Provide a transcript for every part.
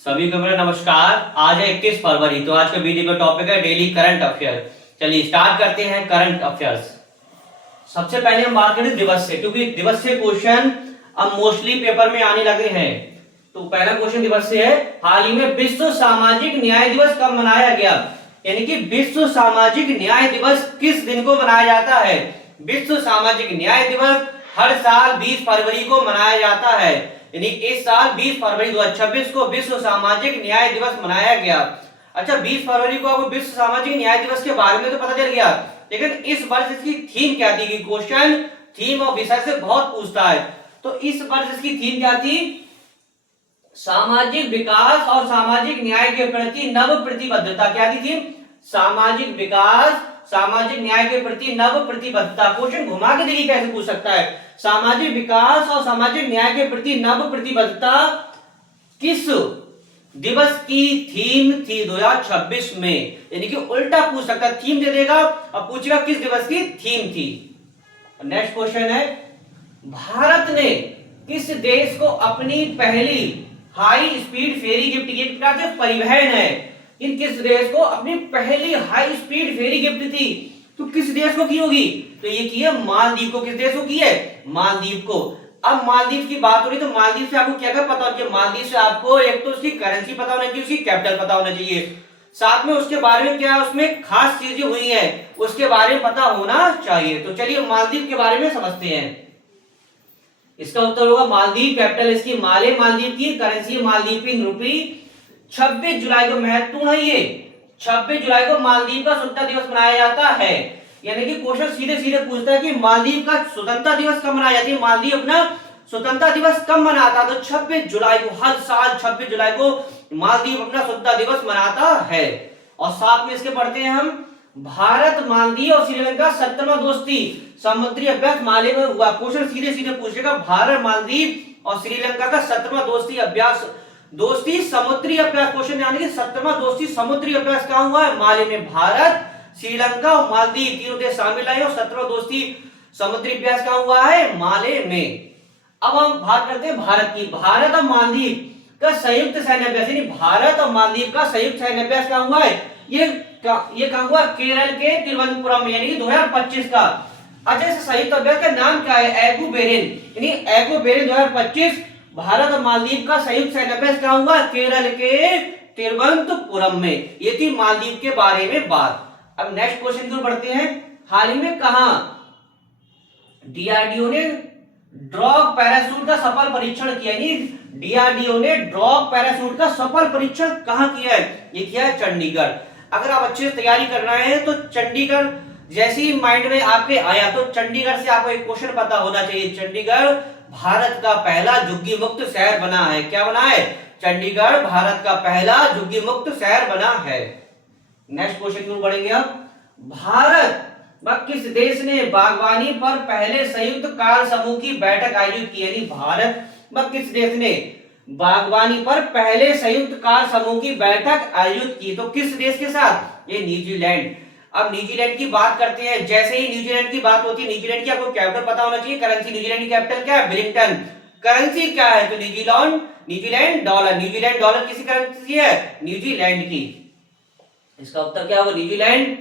सभी को मेरा नमस्कार। आज है 21 फरवरी। तो आज का वीडियो का टॉपिक है डेली करंट अफेयर। चलिए स्टार्ट करते हैं करंट अफेयर्स। सबसे पहले हम बात करें दिवस से, क्योंकि दिवस से क्वेश्चन अब मोस्टली पेपर में आने लगे हैं। तो पहला क्वेश्चन दिवस से है, हाल ही में विश्व सामाजिक न्याय दिवस कब मनाया गया? यानी कि विश्व सामाजिक न्याय दिवस किस दिन को मनाया जाता है? विश्व सामाजिक न्याय दिवस हर साल 20 फरवरी को मनाया जाता है। यानी इस साल 20 फरवरी 2026 को विश्व सामाजिक न्याय दिवस मनाया गया। अच्छा, 20 फरवरी को आपको विश्व सामाजिक न्याय दिवस के बारे में तो पता चल गया, लेकिन इस वर्ष इसकी थीम क्या थी? क्वेश्चन थीम और विषय से बहुत पूछता है। तो इस वर्ष इसकी थीम क्या थी? सामाजिक विकास और सामाजिक न्याय के प्रति नव प्रतिबद्धता। क्या थी थीम? सामाजिक विकास, सामाजिक न्याय के प्रति नव प्रतिबद्धता। क्वेश्चन घुमा के देखिए कैसे पूछ सकता है। सामाजिक विकास और सामाजिक न्याय के प्रति नव प्रतिबद्धता किस दिवस की थीम थी 2026 में? यानी कि उल्टा पूछ सकता है, थीम दे देगा और पूछेगा किस दिवस की थीम थी। नेक्स्ट क्वेश्चन है, भारत ने किस देश को अपनी पहली हाई स्पीड फेरी गिफ्ट की? जो परिवहन है, इन किस देश को अपनी पहली हाई स्पीड फेरी गिफ्ट थी? तो किस देश को की होगी? तो ये की है मालदीव को। किस देश को की है? मालदीव को। अब मालदीव की बात हो रही, तो मालदीव से आपको क्या क्या पता होना चाहिए? मालदीव से आपको एक तो उसकी करेंसी पता होना चाहिए, उसकी कैपिटल पता होना चाहिए, साथ में उसके बारे में क्या उसमें खास चीजें हुई हैं उसके बारे में पता होना चाहिए। तो चलिए मालदीव के बारे में समझते हैं। इसका उत्तर होगा मालदीव। कैपिटल इसकी माले, मालदीव की करेंसी मालदीव रुपी। 26 जुलाई को महत्वपूर्ण है ये, 26 जुलाई को मालदीव का स्वतंत्रता दिवस मनाया जाता है। यानी कि क्वेश्चन सीधे सीधे पूछता है कि मालदीव का स्वतंत्रता दिवस कब मनाया जाता है? मालदीव अपना स्वतंत्रता दिवस कब मनाता? तो 26 जुलाई को। हर साल 26 जुलाई को मालदीव अपना स्वतंत्रता दिवस मनाता है। और साथ में इसके पढ़ते हैं हम, भारत मालदीव और श्रीलंका 17वां दोस्ती समुद्री अभ्यास माले में हुआ। क्वेश्चन सीधे सीधे पूछेगा, भारत मालदीव और श्रीलंका का 17वां दोस्ती अभ्यास, दोस्ती समुद्री अभ्यास। क्वेश्चन यानी कि 17वां दोस्ती समुद्री अभ्यास कहां हुआ है? माले में। भारत, श्रीलंका और मालदीव तीनों देश शामिल है और 17वां दोस्ती समुद्री अभ्यास कहां हुआ है? माले में। अब हम बात करते हैं भारत की। भारत और मालदीव का संयुक्त सैन्य अभ्यास, यानी भारत और मालदीव का संयुक्त सैन्य अभ्यास कहां हुआ है? ये कहां हुआ? केरल के तिरुवनंतपुरम में, यानी कि 2025 का। अच्छा, इस संयुक्त अभ्यास का नाम क्या है? एगुबेरेन। यानी एगुबेरेन 2025 भारत और मालदीव का संयुक्त सैन्य अभ्यास कहां हुआ? केरल के तिरुवनंतपुरम में। ये थी मालदीव के बारे में बात। अब नेक्स्ट क्वेश्चन की ओर बढ़ते हैं। हाल ही में कहां डीआरडीओ ने ड्रॉग पैराशूट का सफल परीक्षण किया? डीआरडीओ ने ड्रॉग पैराशूट का सफल परीक्षण कहां किया है? ये किया है चंडीगढ़। अगर आप अच्छे से तैयारी कर रहे हैं तो चंडीगढ़ जैसे ही माइंड में आपके आया तो चंडीगढ़ से आपको एक क्वेश्चन पता होना चाहिए। चंडीगढ़ भारत का पहला झुग्गी मुक्त शहर बना है। क्या बना है? चंडीगढ़ भारत का पहला झुग्गी मुक्त शहर बना है। नेक्स्ट क्वेश्चन की ओर बढ़ेंगे अब। भारत व किस देश ने बागवानी पर पहले संयुक्त कार्य समूह की बैठक आयोजित की? यानी भारत व किस देश ने बागवानी पर पहले संयुक्त कार्य समूह की बैठक आयोजित की? तो किस देश के साथ? ये न्यूजीलैंड। अब न्यूजीलैंड की बात करते हैं। जैसे ही न्यूजीलैंड की बात होती है, न्यूजीलैंड की आपको कैपिटल पता होना चाहिए, करेंसी। न्यूजीलैंड की कैपिटल क्या है? वेलिंगटन। करेंसी क्या है? तो न्यूजीलैंड डॉलर। न्यूजीलैंड डॉलर किसी करेंसी है? न्यूजीलैंड की। इसका उत्तर क्या होगा? न्यूजीलैंड।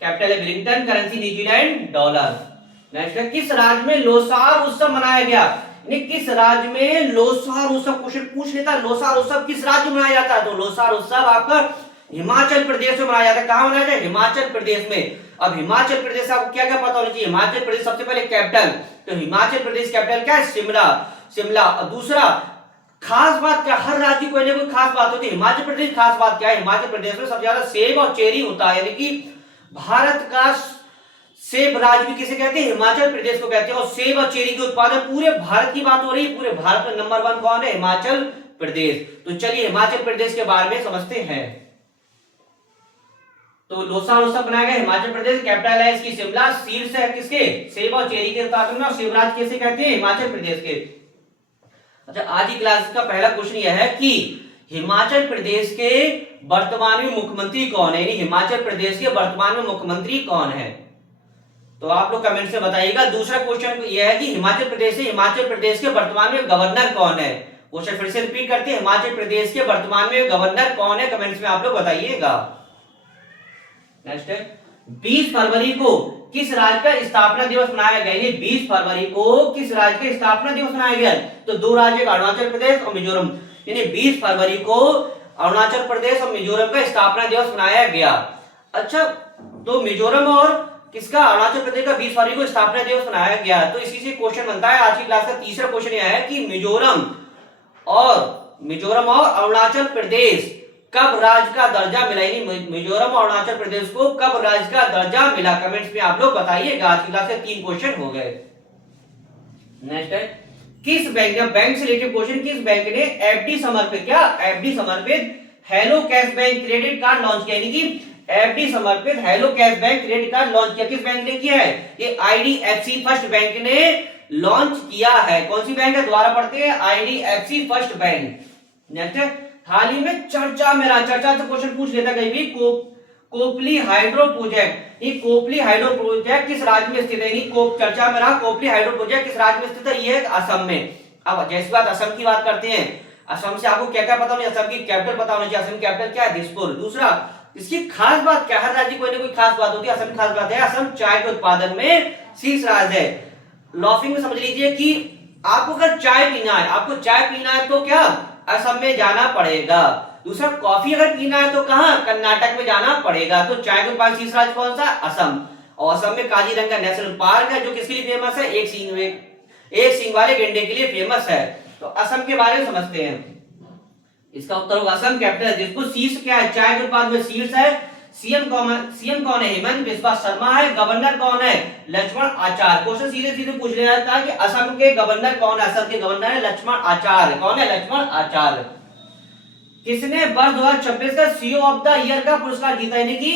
कैपिटल है Wellington, currency New Zealand dollar. Next है, किस राज्य में लोसार उत्सव मनाया गया? किस राज्य में लोसार उत्सव? क्वेश्चन पूछ लेता है, लोसार उत्सव किस राज्य में मनाया जाता है? तो लोसार उत्सव आपका हिमाचल प्रदेश में मनाया जाता है। कहां मनाया जाता है? हिमाचल प्रदेश में। अब हिमाचल प्रदेश आपको क्या क्या पता होना चाहिए? हिमाचल प्रदेश सबसे पहले कैपिटल, तो हिमाचल प्रदेश कैपिटल क्या है? शिमला। शिमला। और दूसरा खास बात क्या? हर राज्य कोई ना कोई खास बात होती है। हिमाचल प्रदेश खास बात क्या है? हिमाचल प्रदेश में सबसे ज्यादा सेब और चेरी होता है। यानी कि भारत का सेब राज्य भी किसे कहते हैं? हिमाचल प्रदेश को कहते हैं। और सेब और चेरी के उत्पादन पूरे भारत की बात हो रही है, पूरे भारत में नंबर 1 कौन है? हिमाचल प्रदेश। तो चलिए हिमाचल प्रदेश के बारे में समझते हैं। तो लोसार उत्सव बनाया गया हिमाचल प्रदेश। कैपिटल है इसकी शिमला। शीर्ष है किसके? सेब और चेरी के उत्पादन में। और सेब राज्य किसे कहते हैं? हिमाचल प्रदेश के। अच्छा, आज की क्लास का पहला क्वेश्चन यह है कि हिमाचल प्रदेश के वर्तमान में मुख्यमंत्री कौन है? यानी हिमाचल प्रदेश के वर्तमान में मुख्यमंत्री कौन है? तो आप लोग कमेंट से बताइएगा। दूसरा क्वेश्चन यह है कि हिमाचल प्रदेश के वर्तमान में गवर्नर कौन है? क्वेश्चन फिर से रिपीट करते हैं, हिमाचल प्रदेश के वर्तमान में गवर्नर कौन है, कमेंट्स में आप लोग बताइएगा। नेक्स्ट है 20 फरवरी को किस राज्य का स्थापना दिवस मनाया गया? ये 20 फरवरी को किस राज्य का स्थापना दिवस मनाया गया? तो दो राज्य, अरुणाचल प्रदेश और मिजोरम। यानी 20 फरवरी को अरुणाचल प्रदेश और मिजोरम का स्थापना दिवस मनाया गया। अच्छा, तो मिजोरम और किसका, अरुणाचल प्रदेश का 20 फरवरी को स्थापना दिवस मनाया गया। तो इसी से क्वेश्चन बनता है आज की क्लास का तीसरा क्वेश्चन यह है कि मिजोरम और अरुणाचल प्रदेश कब राज्य का दर्जा मिला? यानी मिजोरम और अरुणाचल प्रदेश को कब राज्य का दर्जा मिला? कमेंट्स में आप लोग बताइएगा। आज की क्लास से 3 क्वेश्चन हो गए। नेक्स्ट है किस बैंक ने, बैंक से रिलेटेड क्वेश्चन, किस बैंक ने एफडी समर्पित, क्या एफडी समर्पित hello cash bank credit card launch किया? यानी कि एफडी समर्पित hello cash bank credit card launch किया। किस बैंक ने किया है? ये आईडीएफसी फर्स्ट बैंक ने लॉन्च किया है। कौन सी बैंक है, दोबारा पढ़ते हैं, आईडीएफसी फर्स्ट बैंक। नेक्स्ट है हाल ही में चर्चा में रहा, चर्चा से क्वेश्चन पूछ लेता कहीं भी, कोपली हाइड्रो प्रोजेक्ट। ये कोपली हाइड्रो प्रोजेक्ट किस राज्य में स्थित है? चर्चा में रहा कोपली हाइड्रो प्रोजेक्ट किस राज्य में स्थित है? ये असम में। अब जैसी बात असम की बात करते हैं, असम से आपको क्या क्या पता होना चाहिए? असम की कैपिटल पता होना चाहिए। असम की कैपिटल क्या है? दिसपुर। दूसरा, इसकी खास बात क्या, हर राज्य की कोई ना कोई खास बात होती है। असम की खास बात है असम चाय के उत्पादन में शीर्ष राज्य है। लॉफिंग में समझ लीजिए कि आपको अगर चाय पीना है, आपको चाय पीना है तो क्या, असम में जाना पड़ेगा। दूसरा, कॉफी अगर पीना है तो कहां, कर्नाटक में जाना पड़ेगा। तो चाय के उत्पादन शीर्ष राज्य कौन सा? असम। और असम में काजीरंगा नेशनल पार्क है जो किसके लिए फेमस है? एक सींग वाले गेंडे के लिए फेमस है। तो असम के बारे में समझते हैं। इसका उत्तर होगा असम कैपिटल है, जिसको शीर्ष क्या है, चाय के उत्पादन में शीर्ष है। सीएम कौन है? हेमंत बिस्वा शर्मा है। गवर्नर कौन है? लक्ष्मण आचार्य। क्वेश्चन सीधे सीधे पूछ लिया जाता है कि असम के गवर्नर कौन है? असम के गवर्नर है लक्ष्मण आचार्य। कौन है? लक्ष्मण आचार्य। किसने वर्ष 2026 का सीईओ ऑफ द ईयर का पुरस्कार जीता? यानी कि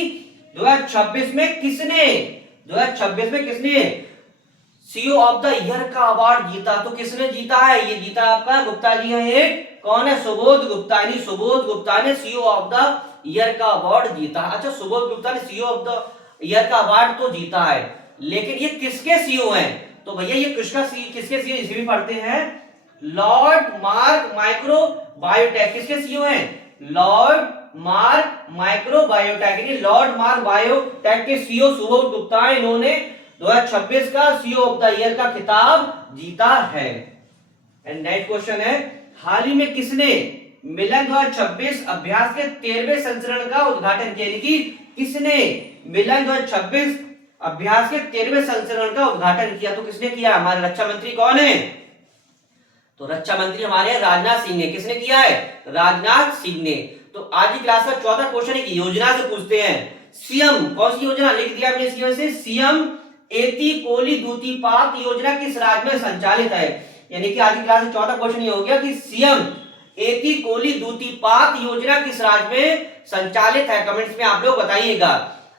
2026 में किसने सीईओ ऑफ द ईयर का अवार्ड जीता? तो किसने जीता है? ये जीता आपका गुप्ता जी है। एक कौन है? सुबोध गुप्ता। यानी सुबोध गुप्ता ने सीईओ ऑफ द ईयर का अवार्ड जीता। अच्छा, सुबोध गुप्ता ने सीईओ ऑफ द ईयर का अवार्ड तो जीता है, लेकिन ये किसके सीईओ हैं? तो भैया ये किसके सीईओ, इसे भी पढ़ते हैं, लॉर्ड मार्क माइक्रो बायोटेक। किसके सीईओ हैं? Lord mark micro biotech. Lord mark biotech के सीईओ सुबोध गुप्ता है। इन्होंने 2026 का सीईओ ऑफ द ईयर का खिताब जीता है। एंड नेक्स्ट क्वेश्चन है हाल ही में किसने मिलन 2026 अभ्यास के 13वें संस्करण का उद्घाटन किया? यानी कि किसने मिलन 2026 अभ्यास के 13वें संस्करण का उद्घाटन किया? तो किसने किया? हमारे रक्षा मंत्री कौन है? तो रक्षा मंत्री हमारे राजनाथ सिंह ने। किसने किया है? राजनाथ सिंह ने। तो आज की क्लास का 14 क्वेश्चन एक योजना से पूछते हैं। सीएम, कौन सी योजना लिख दिया हमने सीएम से? सीएम एती कोली दूतीपात योजना किस राज्य में संचालित है? यानी कि आज की क्लास में 14 क्वेश्चन ये हो गया कि सीएम एती कोली दूतीपात योजना किस राज्य में संचालित है? कमेंट्स में आप लोग बताइएगा।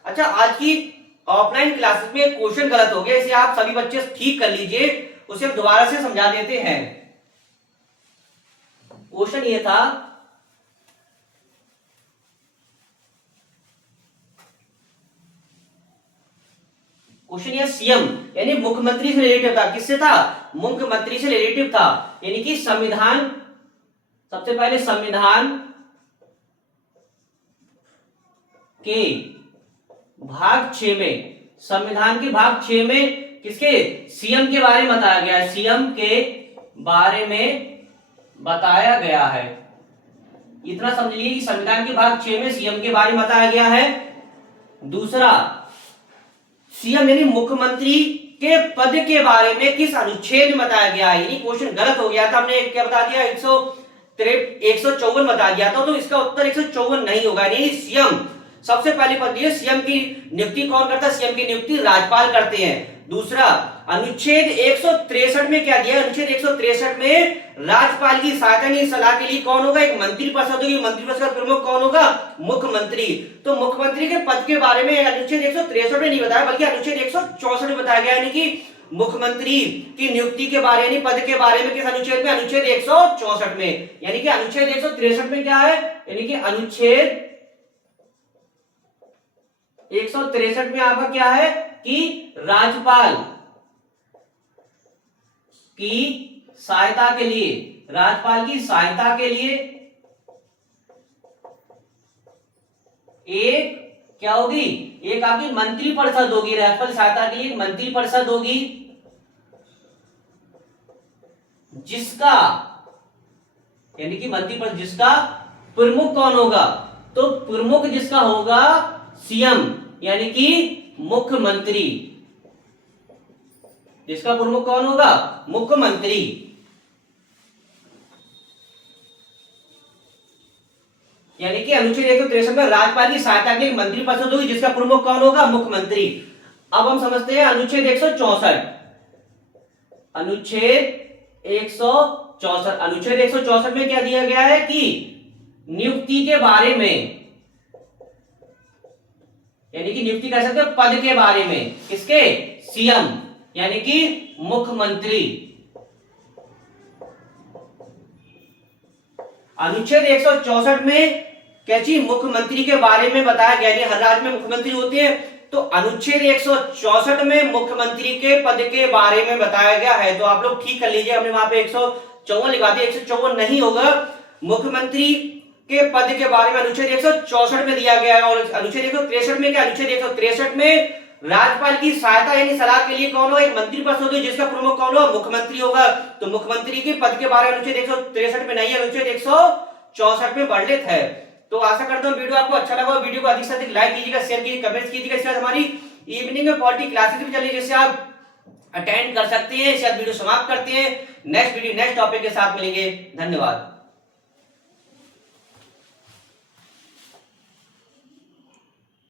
अच्छा, आज की ऑफलाइन क्लासेस में क्वेश्चन गलत हो गया, इसे आप सभी बच्चे ठीक कर लीजिए, उसे हम दोबारा से समझा देते हैं। क्वेश्चन ये था, क्वेश्चन ये सीएम यानी मुख्यमंत्री से रिलेटिव था। किससे था? मुख्यमंत्री से रिलेटिव था। यानी कि संविधान, सबसे पहले संविधान के भाग 6 में, संविधान के भाग 6 में किसके? सीएम के बारे में बताया गया है। सीएम के बारे में बताया गया है। इतना समझ लीजिए कि संविधान के भाग 6 में सीएम के बारे में बताया गया है। दूसरा, सीएम यानी मुख्यमंत्री के पद के बारे में किस अनुच्छेद में बताया गया है? यानी क्वेश्चन गलत हो गया था, हमने क्या बता दिया, 154 बता दिया था, तो इसका उत्तर 154 नहीं होगा। यानी सीएम, सबसे पहली पद ये, सीएम की नियुक्ति कौन करता है? सीएम की नियुक्ति राज्यपाल करते हैं। दूसरा, अनुच्छेद 163 में क्या दिया? अनुच्छेद 163 में राज्यपाल की सहायता नहीं सलाह के लिए कौन होगा? एक मंत्री परिषद होगी। मंत्री परिषद का प्रमुख कौन होगा? मुख्यमंत्री। तो मुख्यमंत्री के पद के बारे में अनुच्छेद 163 में नहीं बताया, बल्कि अनुच्छेद 164 में बताया गया। यानी कि मुख्यमंत्री की नियुक्ति के बारे, यानी पद के बारे में किस अनुच्छेद में? अनुच्छेद 164 में। यानी कि अनुच्छेद 163 में क्या है? यानी कि अनुच्छेद 163 में आपका क्या है कि राज्यपाल की सहायता के लिए, राज्यपाल की सहायता के लिए एक क्या होगी, एक आपकी मंत्री परिषद होगी। राज्यपाल सहायता के लिए एक मंत्री परिषद होगी, जिसका यानी कि मंत्री परिषद जिसका प्रमुख कौन होगा, तो प्रमुख जिसका होगा सीएम यानी कि मुख्यमंत्री। जिसका प्रमुख कौन होगा, मुख्यमंत्री। यानी कि अनुच्छेद 163 में राज्यपाल की सहायता के लिए मंत्री परिषद होगी, जिसका प्रमुख कौन होगा, मुख्यमंत्री। अब हम समझते हैं अनुच्छेद 164। अनुच्छेद 164, अनुच्छेद 164 में क्या दिया गया है कि नियुक्ति के बारे में, यानी कि नियुक्ति कर सकते हो पद के बारे में, किसके, सीएम यानी कि मुख्यमंत्री। अनुच्छेद 164 में क्या चीज, मुख्यमंत्री के बारे में बताया गया, यानी हर राज्य में मुख्यमंत्री होते हैं, तो अनुच्छेद 164 में मुख्यमंत्री के पद के बारे में बताया गया है। तो आप लोग ठीक कर लीजिए, हमने वहां पे 154 लिखा दिया, 154 नहीं होगा, मुख्यमंत्री के पद के बारे में अनुच्छेद 164 में दिया गया है। और अनुच्छेद 163 में क्या, अनुच्छेद 163 में राज्यपाल की सहायता यानी सलाह के लिए कौन हो, एक मंत्री परिषद होगी, जिसका प्रमुख कौन हो, मुख्यमंत्री होगा। तो मुख्यमंत्री के पद के बारे में अनुच्छेद 163 में नहीं है, अनुच्छेद 164 में वर्णित है। तो आशा करता हूं वीडियो आपको अच्छा लगा, वीडियो को अधिक से अधिक लाइक कीजिएगा, शेयर कीजिए, कमेंट्स कीजिएगा। इसके बाद हमारी इवनिंग में पॉलिटी क्लासेस भी चल रही है, जिससे आप अटेंड कर सकते हैं। इसके बाद वीडियो समाप्त करते हैं, नेक्स्ट वीडियो नेक्स्ट टॉपिक के साथ मिलेंगे। धन्यवाद।